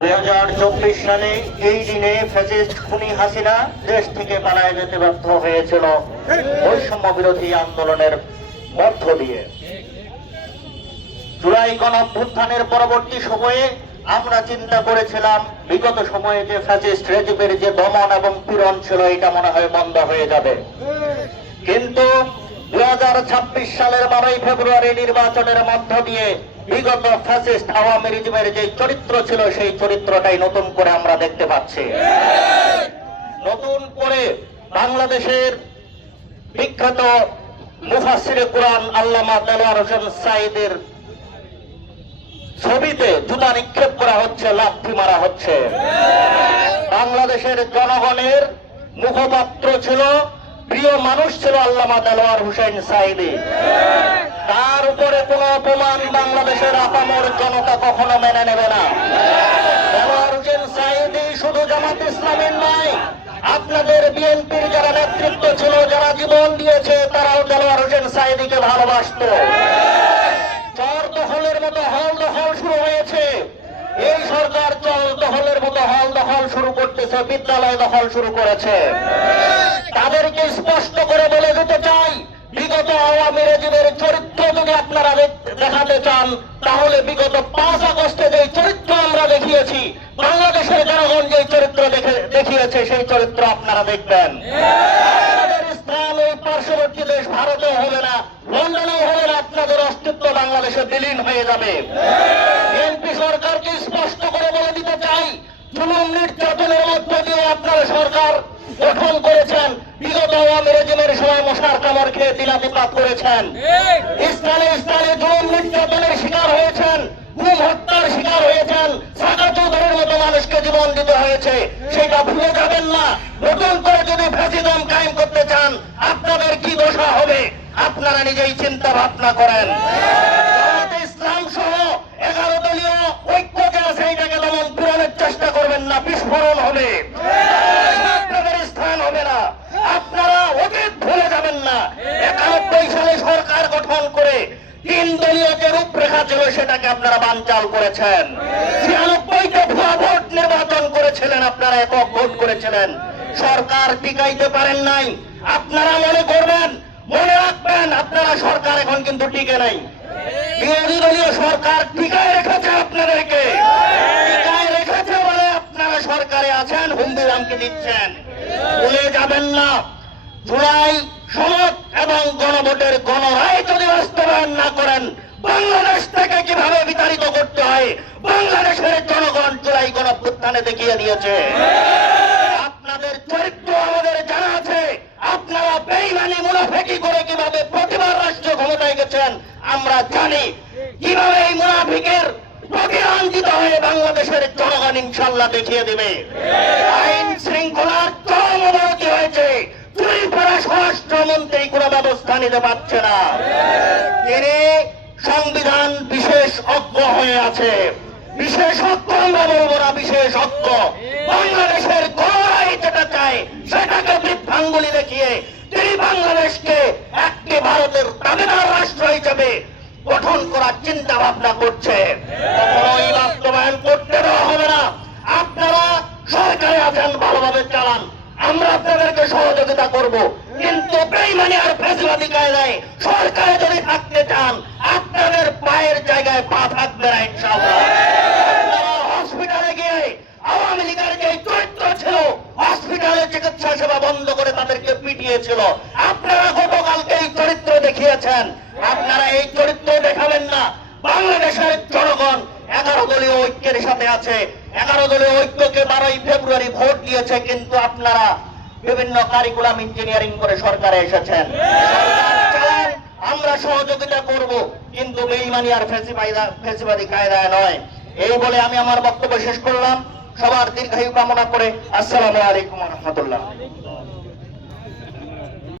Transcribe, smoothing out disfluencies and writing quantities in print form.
2024 সালে এই দিনে ফ্যাসিস্ট খুনি হাসিনা দেশ থেকে পালায় যেতে বাধ্য হয়েছিল বৈষম্য বিরোধী আন্দোলনের মধ্য দিয়ে। জুলাই গণঅভ্যুত্থানের পরবর্তী সময়ে আমরা চিন্তা করেছিলাম বিগত সময়ে যে ফ্যাসিস্ট রেজিমের যে দমন এবং পীড়ন ছিল এটা মনে হয় বন্ধ হয়ে যাবে, কিন্তু 2026 সালের 12 ফেব্রুয়ারি নির্বাচনের মধ্য দিয়ে বিগত ফ্যাসিস্ট আওয়ামী রেজিমের যে চরিত্র ছিল সেই চরিত্রটাই নতুন করে আমরা দেখতে পাচ্ছি। নতুন করে বাংলাদেশের বিখ্যাত মুফাসসিরে কুরআন আল্লামা দেলোয়ার হোসেন সাঈদীর ছবিতে জুতা নিক্ষেপ করা হচ্ছে, লাথি মারা হচ্ছে। বাংলাদেশের জনগণের মুখপাত্র ছিল, প্রিয় মানুষ ছিল আল্লামা দেলোয়ার হোসেন সাঈদী। তার উপরে কোন অপমান বাংলাদেশের আপামর জনতা কখনো মেনে নেবে না। দেলোয়ার হোসেন সাঈদী শুধু জামাত ইসলামের নয়, আপনাদের বিএনপির যারা নেতৃত্ব ছিল, যারা জীবন দিয়েছে, তারাও দেলোয়ার হোসেন সাঈদীকে ভালোবাসত। চর দখলের মতো হল দখল শুরু হয়েছে, এই সরকার চর দখলের মতো হল দখল শুরু করতেছে, বিদ্যালয় দখল শুরু করেছে। তাদেরকে স্পষ্ট করে বলে দিতে চাই, বিগত আওয়ামী রেজিমের চরিত্র যদি আপনারা দেখাতে চান, তাহলে বিগত 5 আগস্টে যে চরিত্র আমরা দেখিয়েছি, বাংলাদেশের জনগণ যে চরিত্র দেখিয়েছে সেই চরিত্র আপনারা দেখবেন। আপনাদের স্থান এই পার্শ্ববর্তী দেশ ভারতেও হবে না, লন্ডনেও হবে না, আপনাদের অস্তিত্ব বাংলাদেশে বিলীন হয়ে যাবে। বিএনপি সরকারকে স্পষ্ট করে বলে দিতে চাই, জুলুম নির্যাতনের মধ্য দিয়ে আপনারা সরকার গঠন করেছেন, বিগত আওয়ামী রেজিমের সময় মশার কামড় খেয়ে দিনাতিপাত করেছেন, স্থানে স্থানে জুলুম নির্যাতনের শিকার হয়েছেন, গুম হত্যার শিকার হয়েছেন, সাদা চৌধুরীর মতো মানুষকে জীবন দিতে হয়েছে, সেটা ভুলে যাবেন না। নতুন করে যদি ফ্যাসিজম কায়েম করতে চান, আপনাদের কি দশা হবে আপনারা নিজেই চিন্তা ভাবনা করেন। ইসলাম সহ 11 দলীয় ঐক্য যে আছে এটাকে দমন পূরণের চেষ্টা করবেন না, বিস্ফোরণ হবে, আপনাদের স্থান হবে না। আপনারা অতীত ভুলে যাবেন না। 91 সালে সরকার গঠন করে 3 দলীয় যে রূপরেখা ছিল সেটাকে আপনারা বানচাল করেছেন। 96তে ভুয়া ভোট নির্বাচন করেছিলেন, আপনারা একক ভোট করেছিলেন, সরকার টিকাইতে পারেন নাই। আপনারা মনে করবেন, মনে রাখবেন, আপনারা সরকার এখন কিন্তু টিকে নাই। বিরোধী দলীয় সরকার টিকায় রেখেছে, আপনাদেরকে টিকায় রেখেছে বলে আপনারা সরকারে আছেন, হুমকি দামকি দিচ্ছেন। ভুলে যাবেন না, জুলাই সনদ এবং গণভোটের গণরায় যদি বাস্তবায়ন না করেন, বাংলাদেশ থেকে কিভাবে বিতাড়িত করতে হয় বাংলাদেশের জনগণ জুলাই গণঅভ্যুত্থানে দেখিয়ে দিয়েছে। আপনাদের চরিত্র আমাদের জানা আছে, আপনারা বেঈমানি মুনাফিকি করে কিভাবে প্রতিবার রাষ্ট্র ক্ষমতায় গেছেন আমরা জানি। কিভাবে এই মুনাফিকের প্রতিরাঞ্জিত হয়ে বাংলাদেশের জনগণ ইনশাল্লাহ দেখিয়ে দেবে। আইন শৃঙ্খলার চরম অবনতি হয়েছে, চুরি করা স্বরাষ্ট্রমন্ত্রী কোন ব্যবস্থা নিতে পারছে না, তিনি সংবিধান বিশেষজ্ঞ হয়ে আছে। বিশেষজ্ঞ আমরা বলবো না, বিশেষজ্ঞ। বাংলাদেশের গণরায় যেটা চায় সেটাকে বৃদ্ধাঙ্গুলি দেখিয়ে তিনি বাংলাদেশকে একটি ভারতের দাবিদার রাষ্ট্র হিসেবে গঠন করার চিন্তা ভাবনা করছে। কখনোই বাস্তবায়ন করতে দেওয়া হবে না। আপনারা সরকারে আছেন, ভালোভাবে চালান, আমরা আপনাদেরকে সহযোগিতা করব, কিন্তু বেঈমানি আর ফ্যাসিবাদী কায়দায় সরকারে যদি থাকতে চান, আপনাদের পায়ের জায়গায় পা থাকবে না ইনশাআল্লাহ। আপনারা হসপিটালে গিয়ে আওয়ামী লীগের যে চরিত্র ছিল, হসপিটালে চিকিৎসা সেবা বন্ধ করে তাদেরকে পিটিয়েছিল, আপনারা গতকালকে এই চরিত্র দেখিয়েছেন। আপনারা এই চরিত্র দেখাবেন না। বাংলাদেশের জনগণ 11 দলীয় ঐক্যের সাথে আছে, 11 দলীয় ঐক্যকে 12 ফেব্রুয়ারি ভোট দিয়েছে, কিন্তু আপনারা বিভিন্ন কারিকুলাম ইঞ্জিনিয়ারিং করে সরকারে এসেছেন। আমরা সহযোগিতা করব, কিন্তু বেঈমানি আর ফ্যাসিবাদী কায়দায় নয়। এই বলে আমি আমার বক্তব্য শেষ করলাম, সবার দীর্ঘায়ু কামনা করে। আসসালামু আলাইকুম ওয়া রাহমাতুল্লাহ।